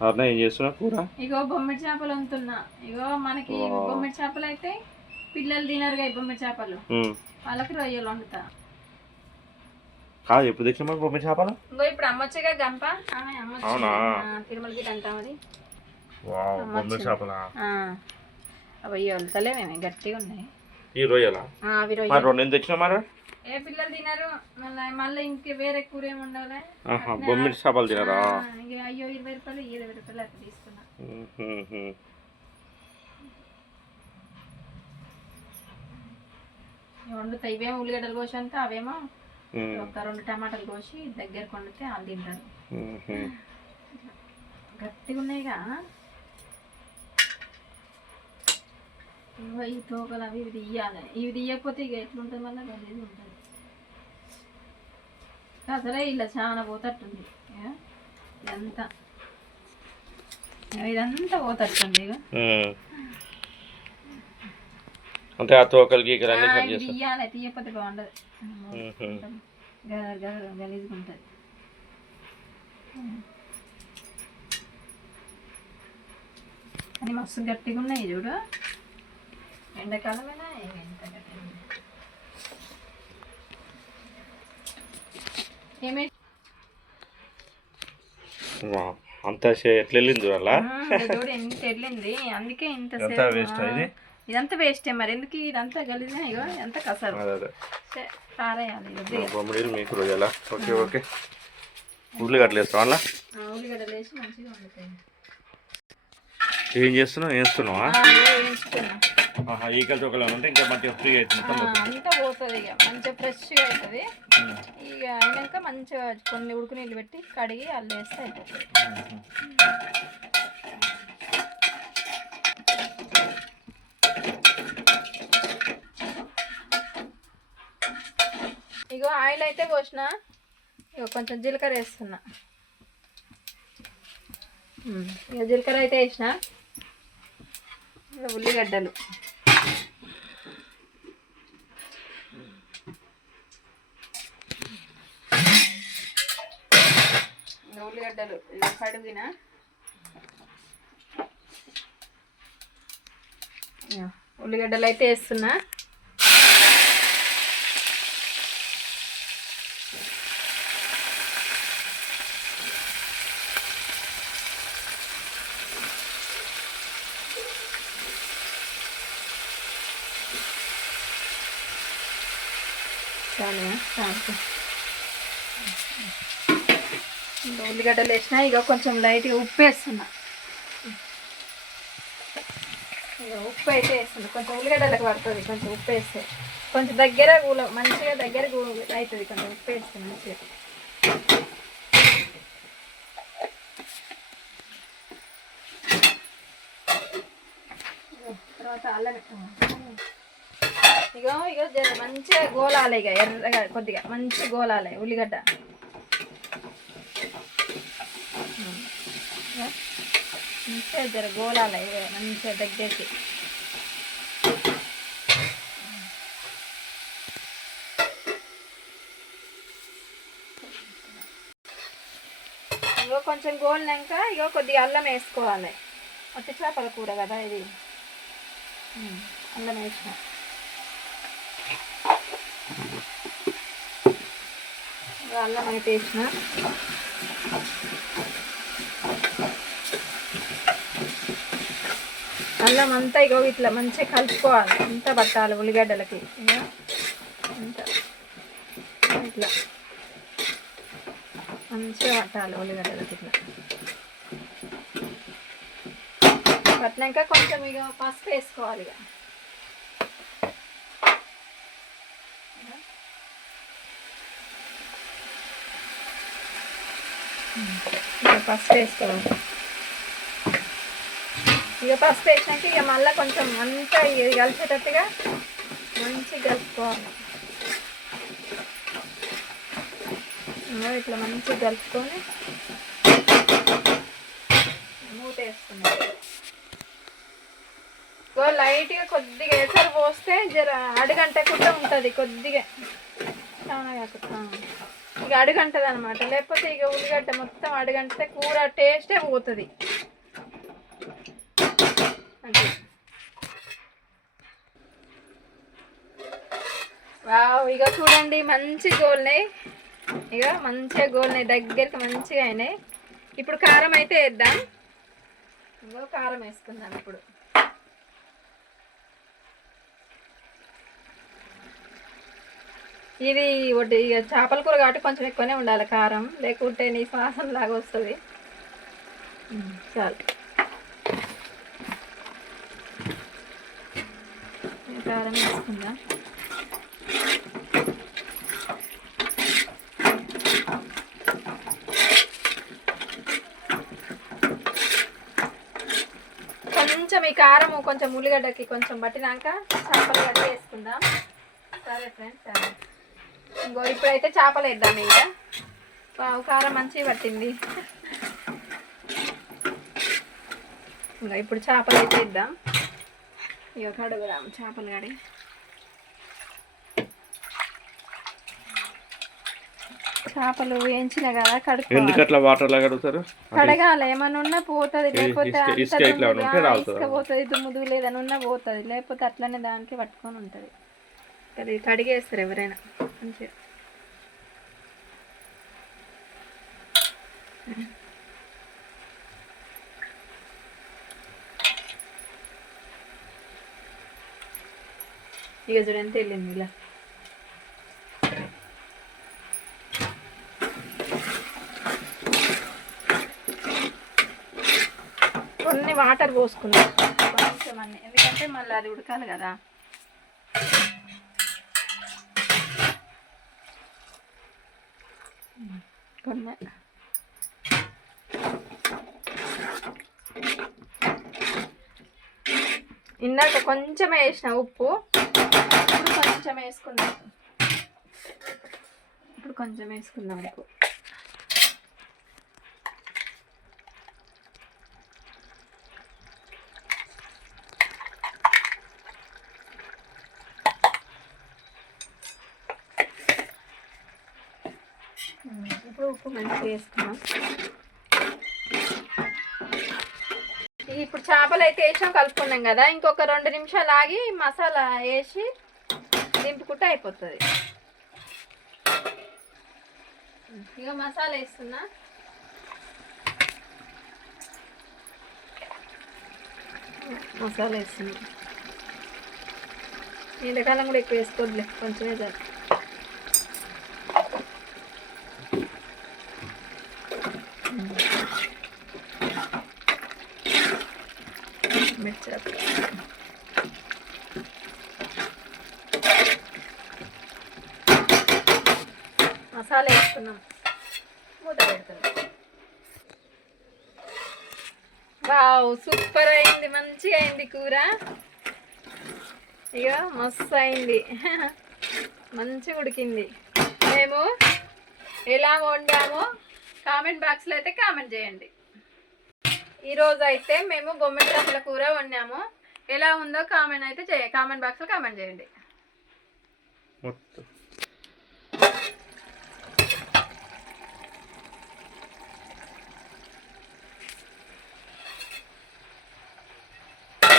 అన్న ఏం చేస్తున్నా కూర ఇగో బొమ్మిడి చేపలు వంతున్నా ఇగో మనకి. బొమ్మిడి చేపలు అయితే పిల్లలు తినరుగా బొమ్మిడి చేపలు. వాళ్ళకి రొయ్యలు వండుతా కాదు ఎప్పుడు తెచ్చిన మరి బొమ్మ చేపలు ఇంకో ఇప్పుడు అమ్మొచ్చగా గంప. అవునా? తిరుమలకి అంటాం అది వావ్ అమ్మ బొమ్మ వచ్చింది. చేపలా ఆ. అవి వెళ్తలేమేమి గట్టిగా ఉన్నాయి ఈ రొయ్యలా ఆ, అవి మరి రొయ్యలు రెండు తెచ్చిన మరి ఏ పిల్లలు తినరు మళ్ళీ మళ్ళీ ఇంక వేరే కూర ఏమి ఉండాలి బొమ్మిడి చేపలు తినరా? అయ్యో ఇరవై రూపాయలు ఇరవై రూపాయలు అట్లా తీసుకున్నా. ఉహుహు. ఇవి వండుతా ఇవేమో ఉల్లిగడ్డలు కోసి అంతా అవేమో. ఒక రెండు టమాటాలు కోసి దగ్గరకు వండితే వాళ్ళు తింటారు. గట్టిగా ఉన్నాయిగా ఈ తోకలు అవి ఇవి తీయాలి. ఇవి తీయకపోతే ఇక ఎట్లుంటుంది మళ్ళీ? గలీజ్ ఉంటుంది. అసలే ఇలా చాలా పోతట్టుంది. ఇదంతా. ఇదంతా పోతట్టుంది. అంటే ఆ తోకలు గీకలు అన్ని కట్ ఇవి చేస్తా తీయాలి తీయకపోతే బాగుండదు. ఉహు. గద గద గలీజ్గా ఉంటుంది అని మస్తు గట్టిగా ఉన్నాయి చూడు. ఎండాకాలమైనా ఇవి ఎంత గట్టిగా ఉన్నాయి. ఏమే వావ్. అంత చే- ఎట్లా వెళ్ళింది ఇక చూడు ఎంత వెళ్ళింది అందుకే ఇంత ఆ, ఇది? ఇదంతా వేస్టే మరి? ఎందుకు ఇదంతా గలీజ్గా ఇగో ఎంత కసరు? పారేయాలి ఇది బొమ్మడీలు మీకు రొయ్యలా ఓకే ఓకే. ఉల్లిగడ్డలు వేస్తాం అలా ఉల్లిగడ్డలు వేసి మంచిగా వండుతాయి ఏం చేస్తున్నావు? వేస్తున్నావా? ఈకల తోకలు ఉంటే ఇంకా మంచిగా ఫ్రీగా అవుతుంది అంతా పోతుంది ఇక. మంచిగా ఫ్రెష్గా అవుతుంది. ఇక అయినాక మంచిగా కొన్ని ఉడుకు నీళ్ళు పెట్టి కడిగి అల్లు వేస్తే అయిపోతుంది. ఇగో ఆయిల్ అయితే పోసిన. ఇగో కొంచెం జీలకర్ర వేస్తున్నా. ఇక జీలకర్ర అయితే వేసిన. ఉల్లిగడ్డలు. ఉల్లిగడ్డలు ఇలా కడిగిన. ఉల్లిగడ్డలు అయితే వేస్తున్నా. చాలు చాలు ఇంకా ఉల్లిగడ్డలు వేసిన ఇక కొంచెం లైట్గా ఉప్పు వేస్తున్నా. ఇక ఉప్పు అయితే వేస్తుంది కొంచెం ఉల్లిగడ్డలకు పడుతుంది కొంచెం ఉప్పు వేస్తే. కొంచెం దగ్గర కూల మంచిగా దగ్గర అవుతుంది కొంచెం ఉప్పు వేస్తే మంచిగా. తర్వాత అల్లం ఇగో ఇగో జర మంచిగా గోలాలి ఇక ఎర్రగా కొద్దిగా మంచిగా గోలాలి ఉల్లిగడ్డ. మంచిగా జర గోలాలి మంచిగా దగ్గరికి. ఇగో కొంచెం గోలినాక ఇగో కొద్దిగా అల్లం వేసుకోవాలి. ఒట్టి చేపల కూర కదా ఇది. అల్లం వేసినా. అల్లం అయితే వేసిన అల్లం అంతా ఇగో ఇట్లా మంచిగా కలుపుకోవాలి. అంతా పట్టాలి ఉల్లిగడ్డలకి. అంతా ఇట్లా మంచిగా పట్టాలి ఉల్లిగడ్డలకి ఇట్లా. పట్టినాక కొంచెం ఇక పసుపు వేసుకోవాలి ఇక ఇక పసుపు వేసుకోవాలి ఇక పసుపు వేసినాక ఇక మళ్ళీ కొంచెం అంతా ఇది కలిసేటట్టుగా మంచిగా కలుపుకోవాలి. ఇట్లా మంచిగా కలుపుకొని మూత వేసుకున్నాం లైట్గా కొద్దిగా ఎసరు పోస్తే జర అడుగంటకుండా ఉంటుంది కొద్దిగా. చాలా కాకుండా ఇక అడుగంటది అనమాట లేకపోతే ఇక ఉల్లిగడ్డ మొత్తం అడుగంటే కూర టేస్టే పోతుంది. అంతే. వావ్ ఇక చూడండి మంచి గోల్నాయి ఇక మంచిగా గోల్నాయి దగ్గరికి మంచిగా అయినాయి. ఇప్పుడు కారం అయితే వేద్దాం. ఇంకో కారం వేసుకుందాం ఇప్పుడు. ఇది ఒకటి ఇక చేపల కూర కాబట్టి కొంచెం ఎక్కువనే ఉండాలి కారం లేకుంటే నీ శ్వాసం లాగా వస్తుంది. చాలు. కారం వేసుకుందాం? కొంచెం ఈ కారం కొంచెం ఉల్లిగడ్డకి కొంచెం పట్టినాక చేపలు గడ్డ వేసుకుందాం. సరే ఫ్రెండ్స్ సరే. ఇంకో ఇప్పుడైతే చేపలు వేద్దాం ఇక. వావ్, కారం మంచిగా పట్టింది. ఇంకా ఇప్పుడు చేపలు అయితే ఇద్దాం ఇక కడుగుదాం చేపలు కడి. చేపలు వేయించిన కదా ఎందుకు కడుక్కోవాలి అట్లా వాటర్ లాగా అడుగుతారు? కడగాలి ఏమన్నా ఉన్నా పోతుంది. లేకపోతే. ఇసుక పోతుంది దుమ్ముదు లేదని ఉన్నా పోతుంది. లేకపోతే అట్లనే దానికి పట్టుకొని ఉంటుంది. అది కడిగేస్తారు ఎవరైనా. మంచిగా ఇక చూడు వెళ్ళింది ఇలా. కొన్ని వాటర్ పోసుకున్నాం. కొంచెం అన్ని. ఎందుకంటే మళ్ళీ అది ఉడకాలి కదా. కొన్ని ఇందాక కొంచెం వేసిన ఉప్పు ఇప్పుడు కొంచెం వేసుకుందాం. ఇప్పుడు కొంచెం వేసుకుందాం ఉప్పు. ఇప్పుడు ఉప్పు మంచిగా వేసుకున్నాం. ఇప్పుడు చేపలు అయితే వేసాం కలుపుకున్నాం కదా. ఇంకొక రెండు నిమిషాలు ఆగి మసాలా వేసి దింపుకుంటే అయిపోతుంది. ఇక మసాలా వేస్తున్నా. మసాలా వేస్తున్నా. ఎండాకాలం కూడా ఎక్కువ వేసుకోవద్దులే కొంచెమే చాలు. మిర్చి మసాలా వేసుకున్నాం. మూత పెడుతున్నాం వావ్ సూపర్ అయింది మంచిగా అయింది కూర. ఇక మస్తు అయింది. మంచిగా ఉడికింది. మేము ఎలా వండామో కామెంట్ బాక్స్లో అయితే కామెంట్ చేయండి. ఈరోజు అయితే మేము బొమ్మిడి చేపల కూర వండాము. ఎలా ఉందో కామెంట్ అయితే చేయ కామెంట్ బాక్స్లో కామెంట్ చేయండి. మొత్తం.